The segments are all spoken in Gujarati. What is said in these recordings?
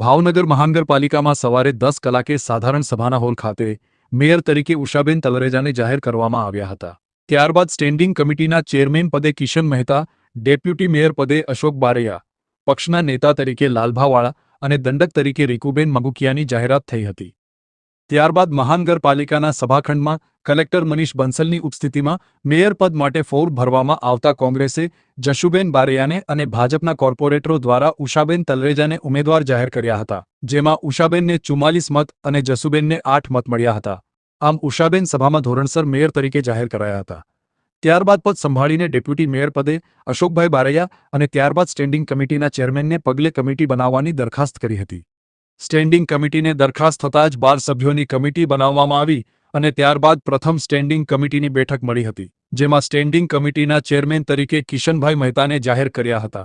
ભાવનગર મહાનગરપાલિકામાં સવારે 10 કલાકે સાધારણ સભાના હોલ ખાતે મેયર તરીકે ઉષાબેન તલરેજાને જાહેર કરવામાં આવ્યા હતા। ત્યારબાદ સ્ટેન્ડિંગ કમિટીના ચેરમેન પદે કિશન મહેતા, ડેપ્યુટી મેયર પદે અશોક બારૈયા, પક્ષના નેતા તરીકે લાલભાવાળા અને દંડક તરીકે રીકુબેન મગુકિયાની જાહેરાત થઈ હતી। ત્યારબાદ મહાનગરપાલિકાના સભાખંડમાં કલેક્ટર મનીષ બંસલની ઉપસ્થિતિમાં મેયર પદ માટે ફોર્મ ભરવામાં આવતા કોંગ્રેસે જશુબેન બારૈયાને અને ભાજપના કોર્પોરેટરો દ્વારા ઉષાબેન તલરેજાને ઉમેદવાર જાહેર કર્યા હતા, જેમાં ઉષાબેનને 44 મત અને જશુબેનને 8 મત મળ્યા હતા। આમ ઉષાબેન સભામાં ધોરણસર મેયર તરીકે જાહેર કરાયા હતા। ત્યારબાદ પદ સંભાળીને ડેપ્યુટી મેયર પદે અશોકભાઈ બારૈયા અને ત્યારબાદ સ્ટેન્ડિંગ કમિટીના ચેરમેનને પગલે કમિટી બનાવવાની દરખાસ્ત કરી હતી। સ્ટેન્ડિંગ કમિટીને દરખાસ્ત થતાં જ 12 સભ્યોની કમિટી બનાવવામાં આવી અને ત્યારબાદ પ્રથમ સ્ટેન્ડિંગ કમિટીની બેઠક મળી હતી, જેમાં સ્ટેન્ડિંગ કમિટીના ચેરમેન તરીકે કિશનભાઈ મહેતાને જાહેર કર્યા હતા।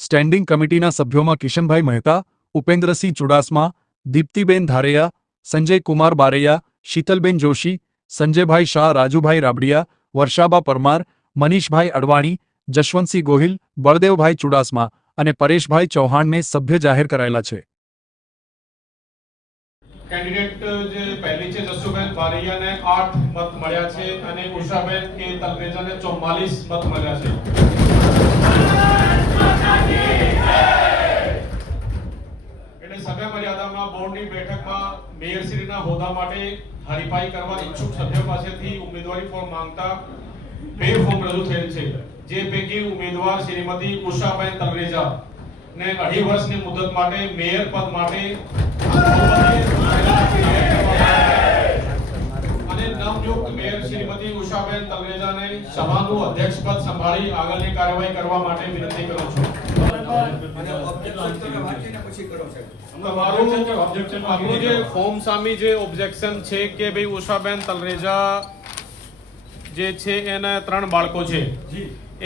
સ્ટેન્ડિંગ કમિટીના સભ્યોમાં કિશનભાઈ મહેતા, ઉપેન્દ્રસિંહ ચુડાસમા, દીપ્તિબેન ધારેયા, સંજય કુમાર બારૈયા, શીતલબેન જોશી, સંજયભાઈ શાહ, રાજુભાઈ રાબડિયા, વર્ષાબા પરમાર, મનીષભાઈ અડવાણી, જશવંતસિંહ ગોહિલ, બળદેવભાઈ ચુડાસમા અને પરેશભાઈ ચૌહાણને સભ્ય જાહેર કરાયેલા છે। कैंडिडेट जो पहली है जसुबेन बारैया ने 8 मत મળ્યા છે અને ઉષાબેન કે તલરેજા ને 44 મત મળ્યા છે। એટલે સભ્ય મર્યાદામાં બોર્ડની બેઠકમાં મેયરશ્રીના હોદ્દા માટે હરીફાઈ કરવા ઈચ્છુક સભ્યો પાસેથી ઉમેદવારી ફોર્મ માંગતા 2 ફોર્મ રજૂ થયેલ છે, જે પૈકી ઉમેદવાર શ્રીમતી ઉષાબેન તલરેજા ને 2.5 વર્ષની મુદત માટે મેયર પદ માટે અને નવનિયુક્ત મેયર શ્રીમતી ઉષાબેન તલરેજાને સભાનું અધ્યક્ષ પદ સંભાળી આગળની કાર્યવાહી કરવા માટે વિનંતી કરું છું। તમારું જે ફોર્મ સામે જે ઓબ્જેક્શન છે કે ભાઈ ઉષાબેન તલરેજા જે છે એના 3 બાળકો છે,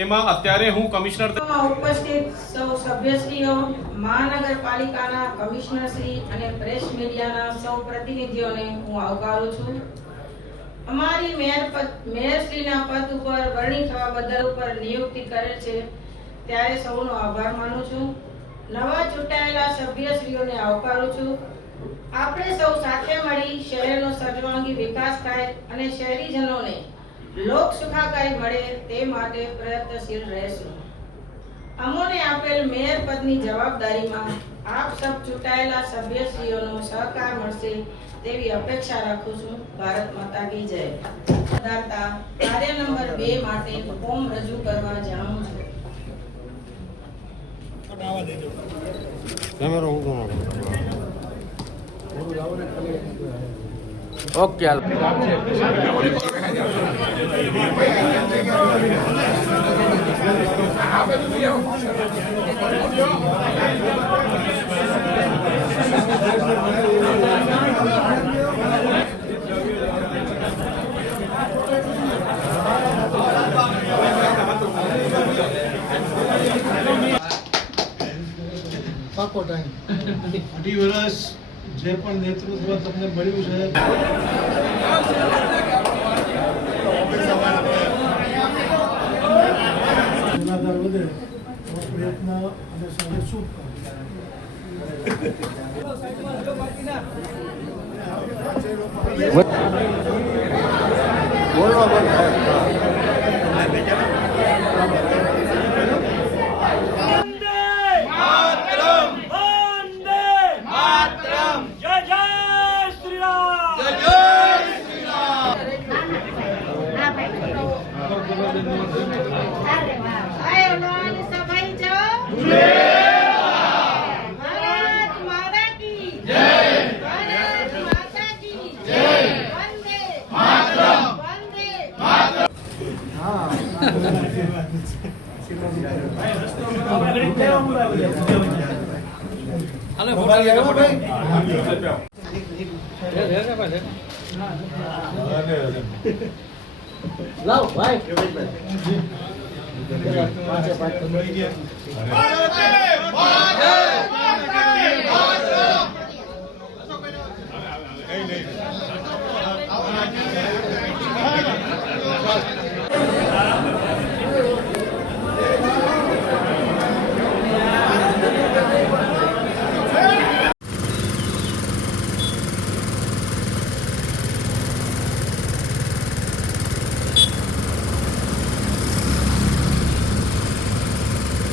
એમાં અત્યારે હું કમિશનર ઉપસ્થિત સૌ સભ્યશ્રીઓ, મહાનગરપાલિકાના કમિશનરશ્રી અને પ્રેસ મીડિયાના સૌ પ્રતિનિધિઓને હું આવકારું છું। અમારી મેયરશ્રીના પદ ઉપર વરણી થવા બદલ ઉપર નિયુક્તિ કરેલ છે, ત્યારે સૌનો આભાર માનું છું। નવા ચૂંટાયેલા સભ્યશ્રીઓને આવકારું છું। આપણે સૌ સાથે મળી શહેરનો સર્વાંગી વિકાસ થાય અને શહેરીજનોને લોક સુખાકારી મળે તે માટે પ્રયત્નશીલ રહેશું। અમોને આપેલ મેયર પદની જવાબદારીમાં આપ સૌ ચૂંટાયેલા સભ્યશ્રીઓનો સહકાર મળશે તેવી અપેક્ષા રાખું છું। ભારત માતા કી જય। પધારતા કાર્ય નંબર 2 માટે ફોર્મ રજૂ કરવા જાણું છું। ઓકે પાકો ટાઈમ 2.5 વર્ષ જે પણ નેતૃત્વ તમને મળ્યું છે જનાધાર વધે પ્રયત્ન અને સાથે શુભ લાવ ભાઈ